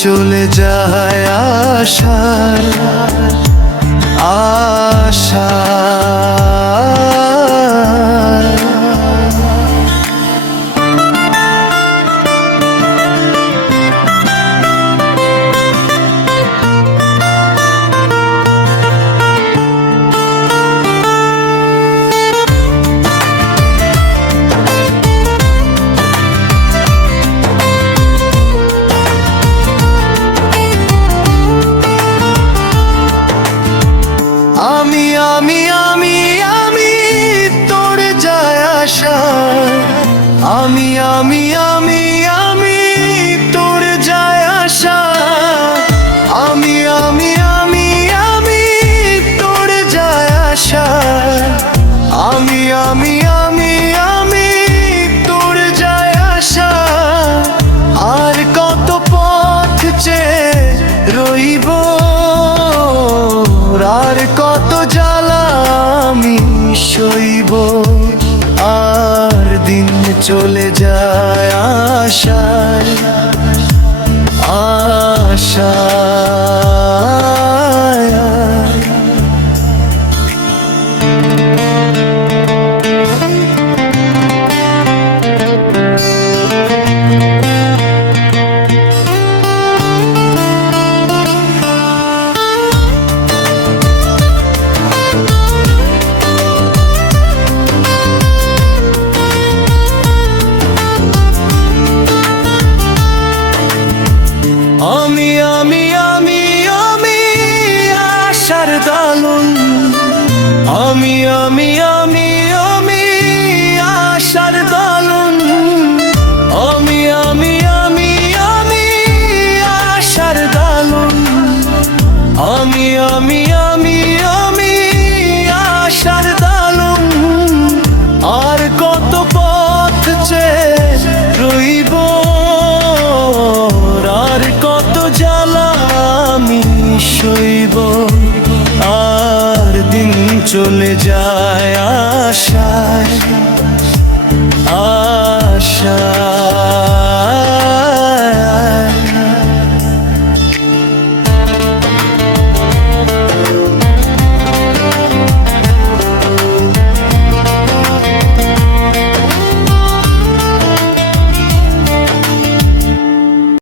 চলে যায় আশার আশা। আমি আমি আমি আমি তোর যায় আশা, আমি আমি আমি আমি তোর যায় আশা, আমি আমি আমি আমি তোর যায় আশা, আমি আমি আমি আমি তোর যায় আশা। আর কত পথ চেয়ে রইব, আর কত জ্বালা আমি সইব, আর দিন চলে যায় আশায় আশা।